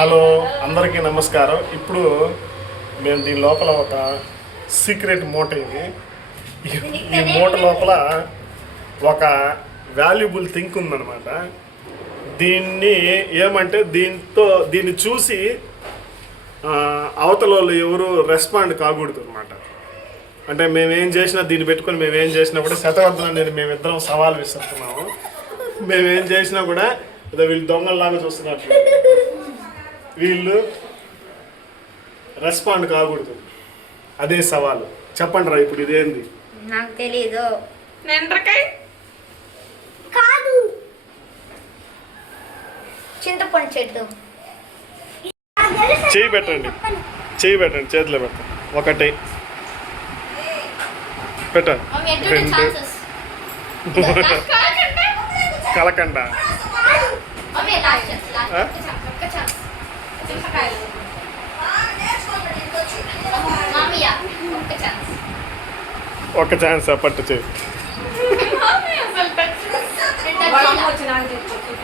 Hello అందరికీ నమస్కారం. ఇప్పుడు మేము దీని లోపల ఒక సీక్రెట్ మూట ఇది. ఈ మూట లోపల ఒక వాల్యుబుల్ థింగ్ ఉందన్నమాట. దీన్ని ఏమంటే దీన్ని చూసి అవతల వాళ్ళు ఎవరు రెస్పాండ్ కాకూడదు అనమాట. అంటే మేమేం చేసినా దీన్ని పెట్టుకొని మేమేం చేసినా కూడా శతవర్ధన నేను మేమిద్దరం సవాల్ విస్తున్నాము. మేమేం చేసినా కూడా వీళ్ళు దొంగల్లాగా చూస్తున్నట్లు, వీళ్ళు రెస్పాండ్ కాకూడదు. అదే సవాలు. చెప్పండి రా, ఇప్పుడు ఇదేంది? నాకు తెలీదు. కాదు, చింతపండు చెట్టు. చేయి పెట్టండి, చేతిలో పెట్టండి. ఒకటి పెట్టండి, రెండు, కలకండ, ఒక ఛాన్స్ పట్టు చేయి.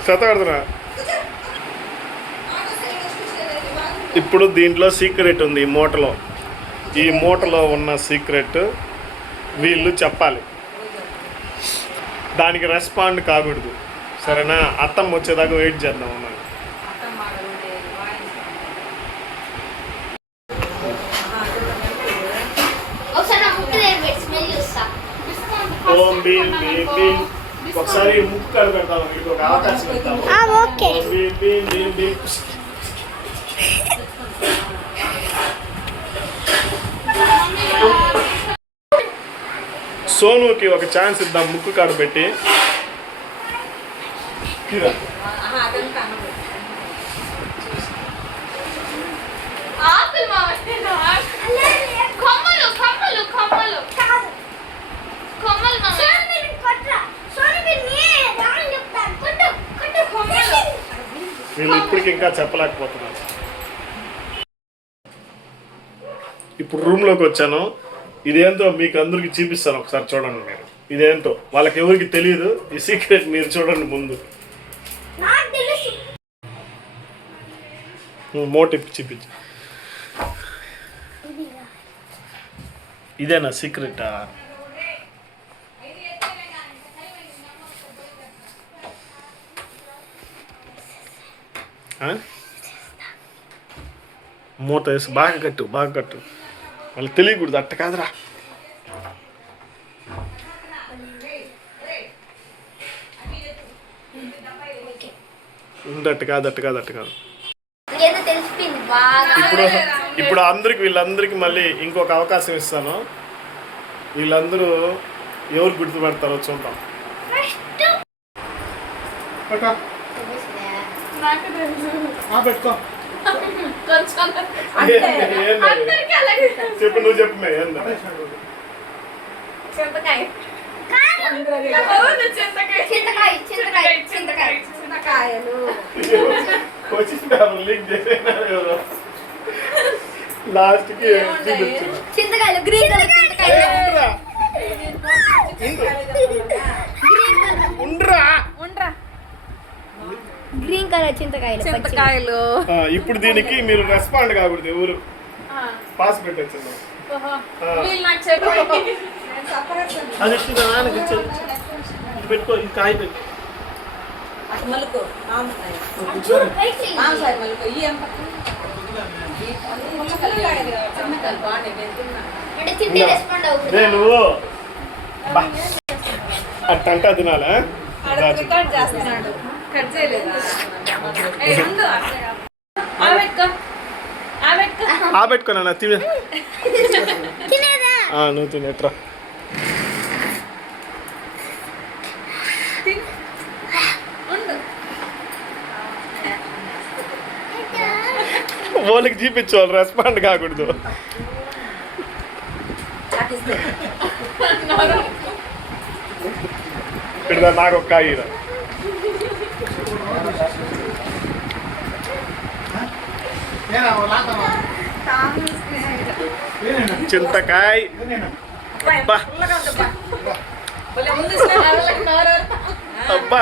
శతవర్ధన, ఇప్పుడు దీంట్లో సీక్రెట్ ఉంది. ఈ మూటలో ఉన్న సీక్రెట్ వీళ్ళు చెప్పాలి. దానికి రెస్పాండ్ కాకూడదు, సరేనా? అత్తమ్మ వచ్చేదాకా వెయిట్ చేద్దాం అన్నమాట. ఓం భీం భీం భీం. ఒకసారి ముక్కు కడు పెడతాము, మీకు ఒక అవకాశం ఇస్తాము. భీం భీం భీం భీం. సోనుకి ఒక ఛాన్స్ ఇద్దాం, ముక్కు కాడు పెట్టి. వీళ్ళు ఇప్పటికి ఇంకా చెప్పలేకపోతున్నారు. ఇప్పుడు రూమ్లోకి వచ్చాను. ఇదేంటో మీకు అందరికి చూపిస్తాను, ఒకసారి చూడండి మీరు. ఇదేంటో వాళ్ళకి ఎవరికి తెలియదు. ఈ సీక్రెట్ మీరు చూడండి ముందు. మోటిప్ చూపించు. ఇదేనా సీక్రెటా? మూత వేసి బాగా కట్టు. వాళ్ళు తెలియకూడదు. అట్ట కాదురా. అట్టు కాదు. ఇప్పుడు వీళ్ళందరికీ మళ్ళీ ఇంకొక అవకాశం ఇస్తాను. వీళ్ళందరూ ఎవరు గుర్తుపడతారో చూద్దాం. పెట్టుకో. చెప్పు, నువ్వు చెప్పు. లాస్ట్ కి చింతకాయలు, గ్రీన్ కలర్ చింతకాయలు. గ్రీన్ కలర్ చింతకాయలు. ఇప్పుడు దీనికి మీరు రెస్పాండ్ కాకూడదు. ఎవరు పాస్ పెట్టచ్చు. పెట్టుకో, కాయ పెట్టు. నువ్వు అట్టంటా తినాలా? ఆబెట్టుకోనా? తినే నువ్వు తినేట్రా. వాళ్ళకి చూపించాలి, రెస్పాండ్ కాకూడదు. ఇక్కడ నాకు ఒక కాయ. చింతకాయ. అబ్బా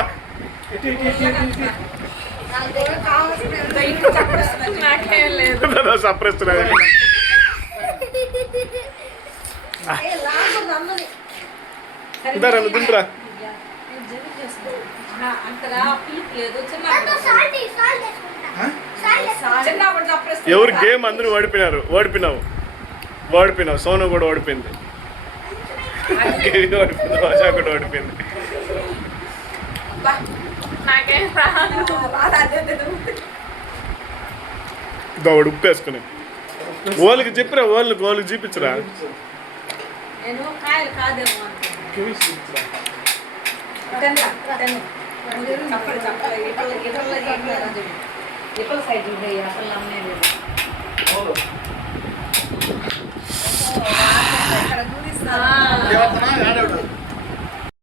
నాకేం లేదు. సప్రెస్తున్నాయి. ఇద్దరు తింటురా. అంతగా పిలుపు లేదు. చిన్నప్పుడు చప్పరిస్తుంది. ఎవరు గేమ్ అందరూ ఓడిపోయినావు. సోను కూడా ఓడిపోయింది. ఓడిపోయింది. రోజా కూడా ఓడిపోయింది. నాకేం దౌడు ఉప్పు వేసుకుని వాళ్ళకి చెప్పిరా. వాళ్ళకి చూపించరా. నేను కాయలు కాదేమో ఇప్పల సైడ్ అసలు నమ్మలేదు. ఇక్కడ చూపిస్తా